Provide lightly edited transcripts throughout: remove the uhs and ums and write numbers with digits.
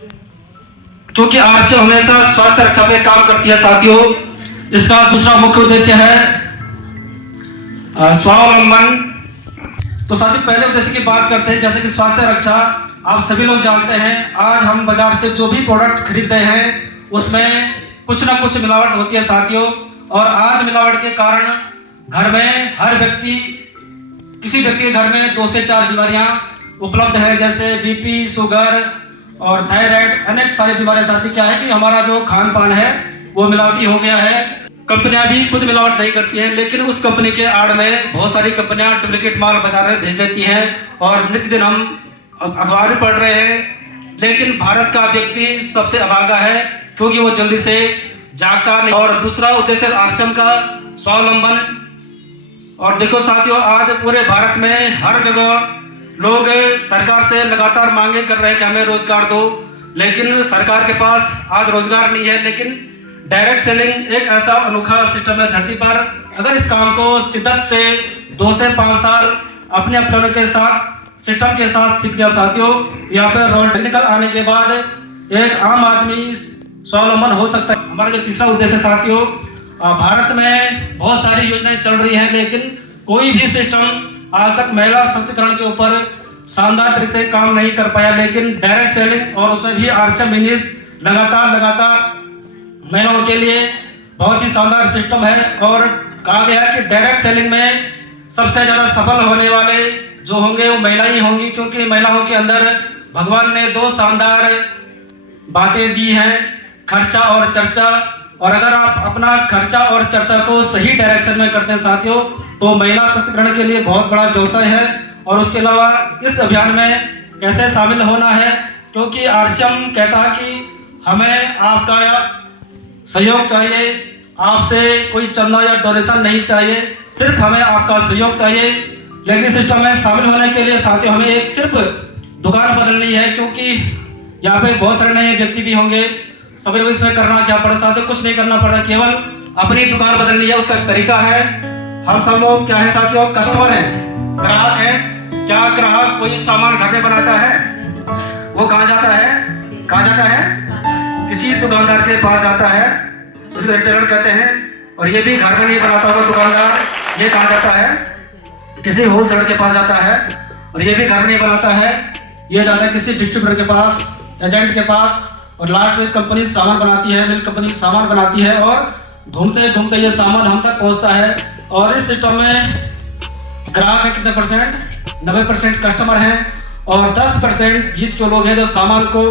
क्योंकि आरसीएम हमेशा स्वास्थ्य रक्षा पे काम करती है साथियों। इसका दूसरा मुख्य उद्देश्य है स्वावलंबन। तो साथियों पहले उद्देश्य की बात करते हैं, जैसे कि स्वास्थ्य रक्षा। आप सभी लोग जानते हैं आज हम बाजार से जो भी प्रोडक्ट खरीदते हैं उसमें कुछ ना कुछ मिलावट होती है साथियों। और आज मिलावट के कारण घर में हर व्यक्ति, किसी व्यक्ति के घर में 2 से 4 बीमारियां उपलब्ध है, जैसे बीपी, शुगर और थायराइड, अनेक सारी बीमारियां। साथी क्या है कि हमारा जो खान पान है वो मिलावटी हो गया है। कंपनियां भी खुद मिलावट नहीं करती हैं, लेकिन उस कंपनी के आड़ में बहुत सारी कंपनियां डुप्लीकेट माल बाजार में भेज देती हैं और नित्य दिन हम अखबार में पढ़ रहे हैं। लेकिन भारत का व्यक्ति सबसे अभागा है क्योंकि वो जल्दी से जागता नहीं। और दूसरा उद्देश्य आरसीएम का स्वावलंबन। और देखो साथियों आज पूरे भारत में हर जगह लोग सरकार से लगातार मांगे कर रहे हैं कि हमें रोजगार दो, लेकिन सरकार के पास आज रोजगार नहीं है। लेकिन डायरेक्ट सेलिंग एक ऐसा अनोखा सिस्टम है धरती पर, अगर इस काम को शिद्दत से 2 से 5 साल अपने अपनों के साथ सिस्टम के साथ सीख लिया साथियों, यहाँ पे रोड निकल आने के बाद एक आम आदमी स्वावलंबन हो सकता है। हमारा जो तीसरा उद्देश्य साथियों, भारत में बहुत सारी योजनाएं चल रही हैं, लेकिन कोई भी सिस्टम आज तक महिला सशक्तिकरण के ऊपर शानदार तरीके से काम नहीं कर पाया। लेकिन डायरेक्ट सेलिंग और उसमें भी आरसीएम बिजनेस लगातार महिलाओं के लिए बहुत ही शानदार सिस्टम है। और कहा गया कि डायरेक्ट सेलिंग में सबसे ज्यादा सफल होने वाले जो होंगे वो महिला ही होंगी, क्योंकि महिलाओं के अंदर भगवान ने 2 शानदार बातें दी हैं, खर्चा और चर्चा। और अगर आप अपना खर्चा और चर्चा को सही डायरेक्शन में करते हैं साथियों, तो महिला सशक्तिकरण के लिए बहुत बड़ा व्यवसाय है। और उसके अलावा इस अभियान में कैसे शामिल होना है, क्योंकि आरसीएम कहता है कि हमें आपका सहयोग चाहिए, आपसे कोई चंदा या डोनेशन नहीं चाहिए, सिर्फ हमें आपका सहयोग चाहिए। लेकिन इस सिस्टम में शामिल होने के लिए साथियों हमें एक सिर्फ दुकान बदलनी है, क्योंकि यहाँ पे बहुत सारे नए व्यक्ति भी होंगे। सभी लोग इसमें करना क्या पड़ा साथियों, कुछ नहीं करना पड़ा, केवल अपनी दुकान बदलनी है। उसका एक तरीका है, हम सब लोग क्या है साथियों, कस्टमर हैं, ग्राहक हैं। क्या ग्राहक कोई सामान घर में बनाता है, वो कहाँ जाता है, किसी दुकानदार के पास जाता है, उसे रिटेलर कहते हैं। और ये भी घर में नहीं बनाता हुआ दुकानदार, ये कहाँ जाता है, किसी होलसेलर के पास जाता है। और ये भी घर में नहीं बनाता है, ये जाता है किसी डिस्ट्रीब्यूटर के पास, एजेंट के पास। और लास्ट में कंपनी सामान बनाती है, मिल्क कंपनी सामान बनाती है, और घूमते घूमते ये सामान हम तक पहुंचता है। और इस सिस्टम में ग्राहक है कितने %, 90% कस्टमर हैं, और 10% बीच के लोग हैं जो सामान को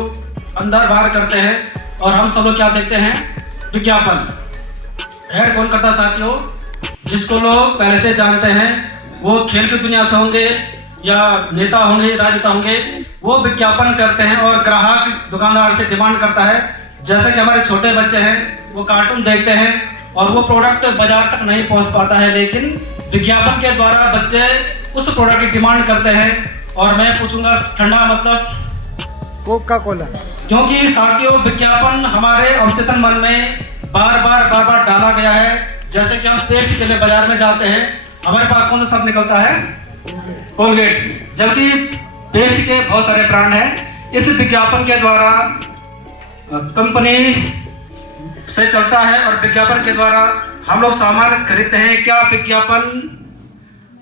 अंदर बाहर करते हैं। और हम सब लोग क्या देखते हैं, विज्ञापन। ऐड कौन करता है साथियों, जिसको लोग पहले से जानते हैं, वो खेल की दुनिया से होंगे या नेता होंगे, राजनेता होंगे, वो विज्ञापन करते हैं। और ग्राहक दुकानदार से डिमांड करता है, जैसे कि हमारे छोटे बच्चे हैं वो कार्टून देखते हैं और वो प्रोडक्ट बाजार तक नहीं पहुंच पाता है, लेकिन विज्ञापन के द्वारा बच्चे उस प्रोडक्ट की डिमांड करते हैं। और मैं पूछूंगा ठंडा मतलब कोका कोला, क्योंकि साथियों विज्ञापन हमारे अवचेतन मन में बार बार डाला गया है। जैसे कि हम पेस्ट के लिए बाजार में जाते हैं, हमारे पास कौन सा शब्द निकलता है, कोलगेट, जबकि पेस्ट के बहुत सारे ब्रांड हैं। इस विज्ञापन के द्वारा कंपनी से चलता है और विज्ञापन के द्वारा हम लोग सामान खरीदते हैं। क्या विज्ञापन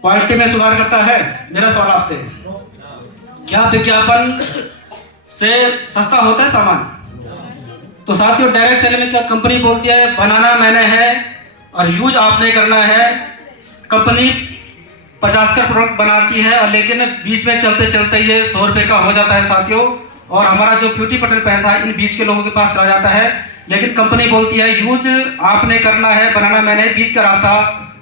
क्वालिटी में सुधार करता है, मेरा सवाल आपसे, क्या विज्ञापन से सस्ता होता है सामान? तो साथियों डायरेक्ट सेलिंग में क्या कंपनी बोलती है, बनाना मैंने है और यूज आपने करना है। कंपनी 50 का प्रोडक्ट बनाती है और लेकिन बीच में चलते चलते ये 100 रुपये का हो जाता है साथियों। और हमारा जो 50% पैसा है इन बीच के लोगों के पास चला जाता है। लेकिन कंपनी बोलती है यूज आपने करना है, बनाना मैंने, बीच का रास्ता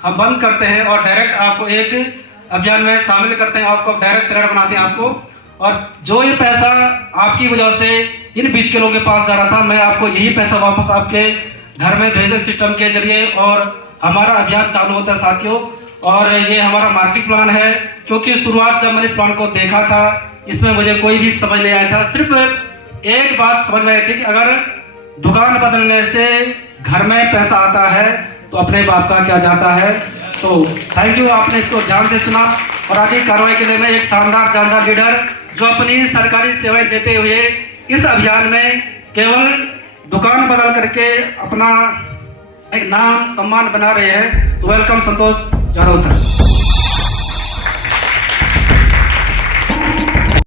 हम बंद करते हैं और डायरेक्ट आपको एक अभियान में शामिल करते हैं, आपको डायरेक्ट सेलर बनाते हैं आपको। और जो ये पैसा आपकी वजह से इन बीच के लोगों के पास जा रहा था, मैं आपको यही पैसा वापस आपके घर में भेजे सिस्टम के जरिए। और हमारा अभियान चालू होता है साथियों। और ये हमारा मार्केटिंग प्लान है, क्योंकि शुरुआत जब मैंने इस प्लान को देखा था इसमें मुझे कोई भी समझ नहीं आया था। सिर्फ एक बात समझ में आई थी कि अगर दुकान बदलने से घर में पैसा आता है तो अपने बाप का क्या जाता है। तो थैंक यू, आपने इसको ध्यान से सुना। और आगे कार्रवाई के लिए मैं एक शानदार जानदार लीडर जो अपनी सरकारी सेवाएं देते हुए इस अभियान में केवल दुकान बदल करके अपना एक नाम सम्मान बना रहे हैं। तो वेलकम संतोष जाधव सर।